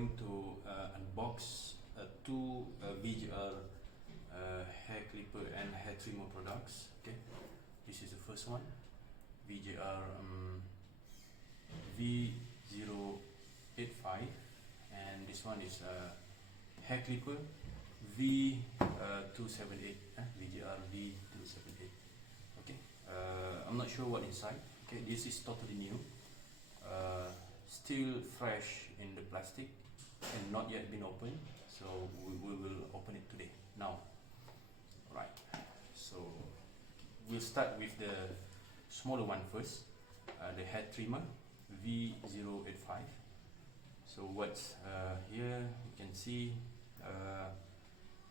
going to unbox two VGR hair clipper and hair trimmer products. Okay, this is the first one, VGR V085, and this one is hair clipper V278, VGR V278. Okay, I'm not sure what inside. Okay, this is totally new, still fresh in the plastic and not yet been opened, so we will open it today now. Right, so we'll start with the smaller one first, the hair trimmer V085. So what's here, you can see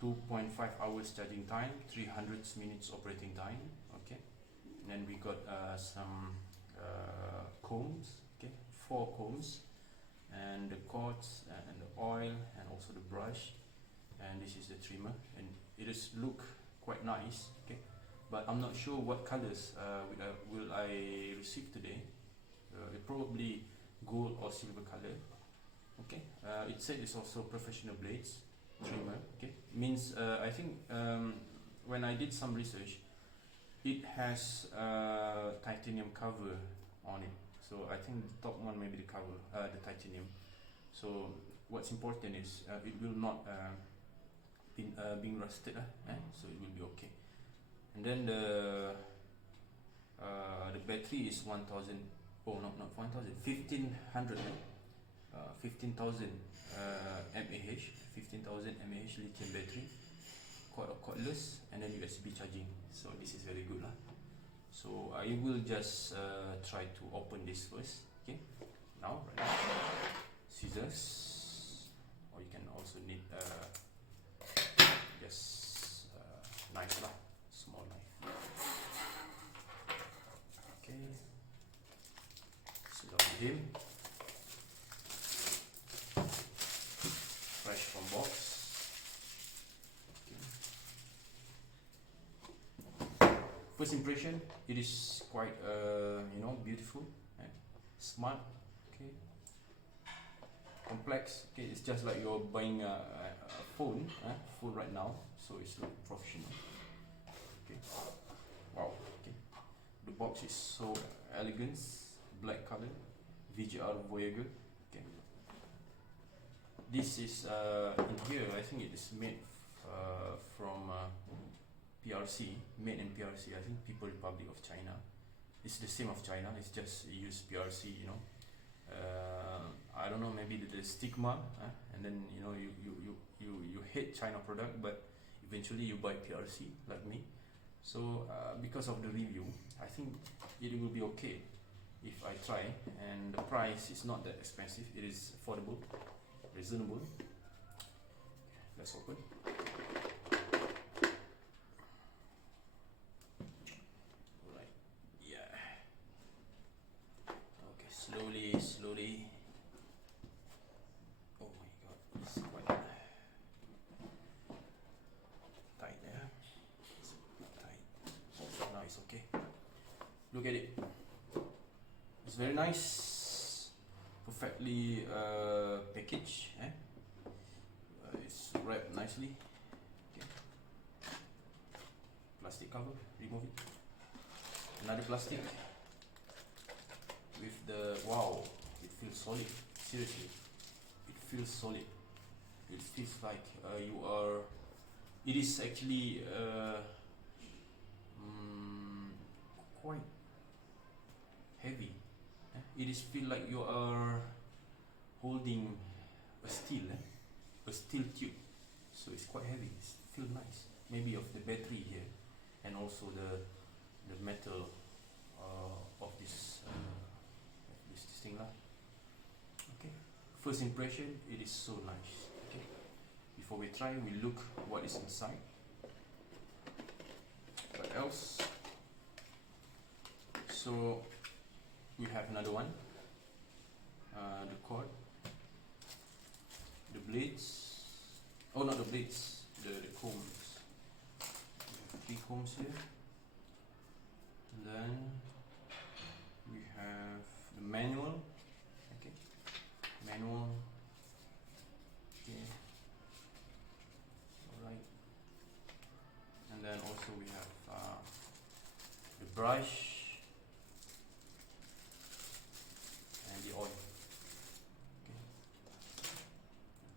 2.5 hours charging time, 300 minutes operating time. Okay, and then we got some combs, okay, 4 combs, and the cords and the oil and also the brush, and this is the trimmer, and it is look quite nice. Okay, but I'm not sure what colors will I receive today. It probably gold or silver color. Okay, it said it's also professional blades trimmer. Okay, means I think when I did some research, it has titanium cover on it, so I think the top one may be the cover, the titanium. So what's important is it will not being rusted, so it will be okay. And then the battery is 1000, oh not 1000, 1500, 15,000 mAh, 15,000 mAh lithium battery, cordless, and then USB charging. So this is very good lah. So I will just try to open this first. Okay, now right now, scissors, or you can also need just knife lah, small knife. Okay, sit down with him, fresh from box. First impression, it is quite beautiful, smart, okay, complex. Okay, it's just like you're buying a phone right now, so it's like professional. Okay, wow. Okay, the box is so elegant, black color, VGR Voyager. Okay, this is in here, I think it is made from PRC, made in PRC, I think People Republic of China. It's the same of China, it's just use PRC, I don't know, maybe the stigma, and then you hate China product, but eventually you buy PRC like me. So because of the review, I think it will be okay if I try, and the price is not that expensive, it is affordable, reasonable. Let's open. Slowly. Oh my god, it's quite tight there. It's tight. Oh, now it's okay. Look at it. It's very nice. Perfectly packaged. It's wrapped nicely. Okay. Plastic cover, remove it. Another plastic. With the, wow, it feels solid, seriously, it feels solid. It feels like you are, it is actually quite heavy. It is feel like you are holding a steel tube, so it's quite heavy. It feels nice, maybe of the battery here, and also the metal of this thing lah. Okay, first impression, it is so nice. Okay, before we try, we look what is inside. What else? So we have another one, the cord, the blades, oh not the blades, the combs. We have 3 combs here, and then we have the manual. Okay, manual, the brush and the oil. Okay.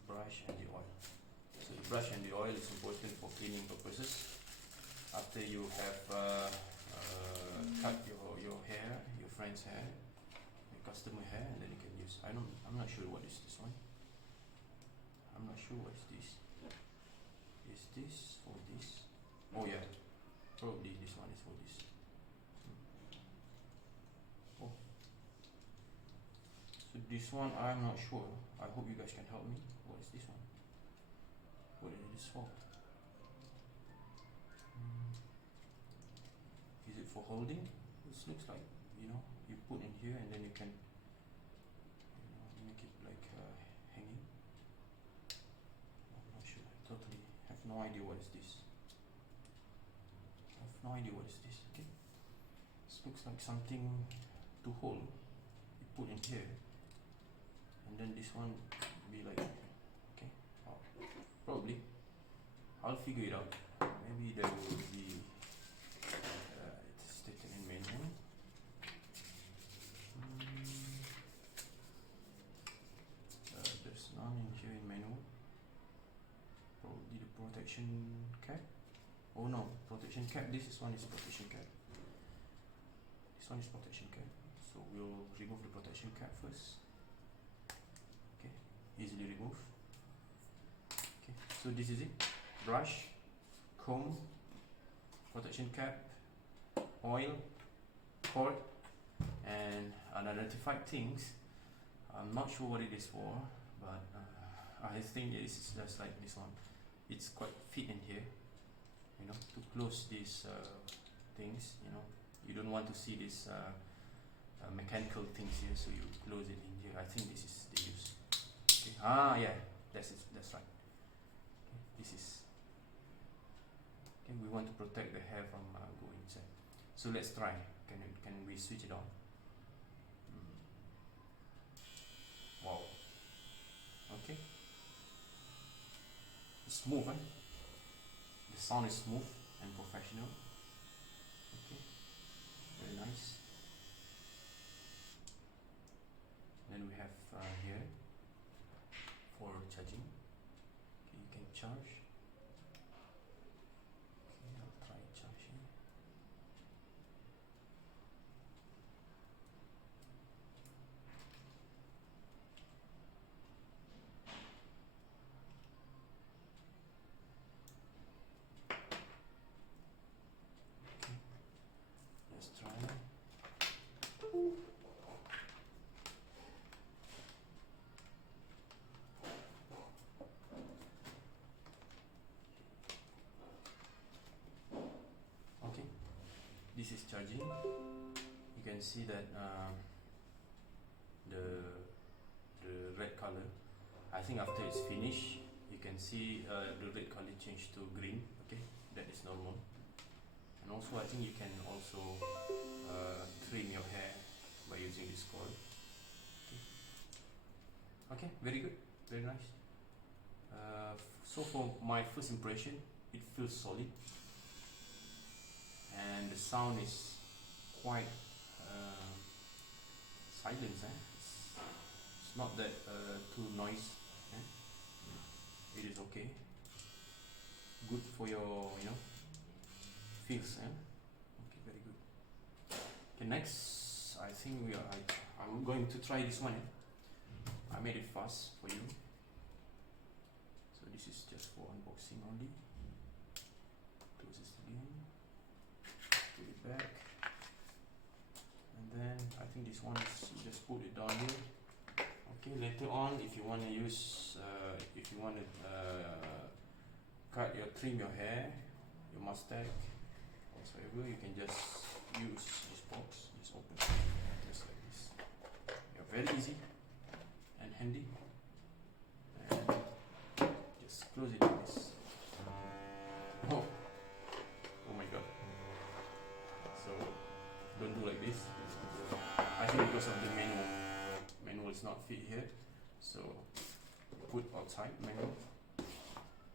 Brush and the oil. So the brush and the oil is important for cleaning purposes. After you have cut your hair, your friend's hair, your customer hair, and then you can use. I'm not sure what is this one. I'm not sure what is this. Is this or this? Oh yeah, probably this one is for this. Oh, so this one I'm not sure. I hope you guys can help me. What is this one? What is this for? Is it for holding? This looks like, you know, you put in here and then you can, you know, make it like hanging. I'm not sure. I totally have no idea what is this. I have no idea what is this. Okay. This looks like something to hold. You put in here, and then this one be like, okay. Oh, probably. I'll figure it out. Maybe there will be. It's stated in menu. There's none in here in menu. Probably the protection cap. Oh no, protection cap. This one is protection cap. This one is protection cap. So we'll remove the protection cap first. Okay, easily remove. Okay, so this is it. Brush, comb, protection cap, oil, cord, and unidentified things. I'm not sure what it is for, but I think it's just like this one. It's quite fit in here, you know, to close these things. You know, you don't want to see this mechanical things here, so you close it in here. I think this is the use. Okay. Ah, yeah, that's it. That's right. Okay. This is. Okay, we want to protect the hair from going inside. So let's try. Can we switch it on? Wow. Okay. It's smooth, eh? The sound is smooth and professional. Okay. Very nice. Then we have here for charging. Okay, you can charge. Okay, I'll try charging. Let's try. Okay, this is charging. You can see that the red color. I think after it's finished, you can see the red color change to green. Okay, that is normal. And also I think you can also trim your hair by using this cord. Okay, very good, very nice. So for my first impression, it feels solid and the sound is quite silent. It's not that too noise. It is okay, good for your, you know, feels. Okay, very good. Okay, next I think I'm going to try this one. I made it fast for you, so this is just for unboxing only. Close this again, put it back, and then I think this one is, you just put it down here. Okay, later on if you want to use if you want to trim your hair, your mustache, whatsoever, you can just use this box. Just open it just like this. Yeah, very easy and handy, and just close it like this. Oh my god. So don't do like this. I think because of the manual is not fit here, so put outside manual.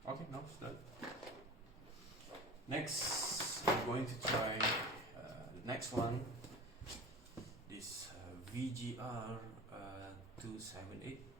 Okay, now it's done. Next I'm going to try the Next one, this VGR 278.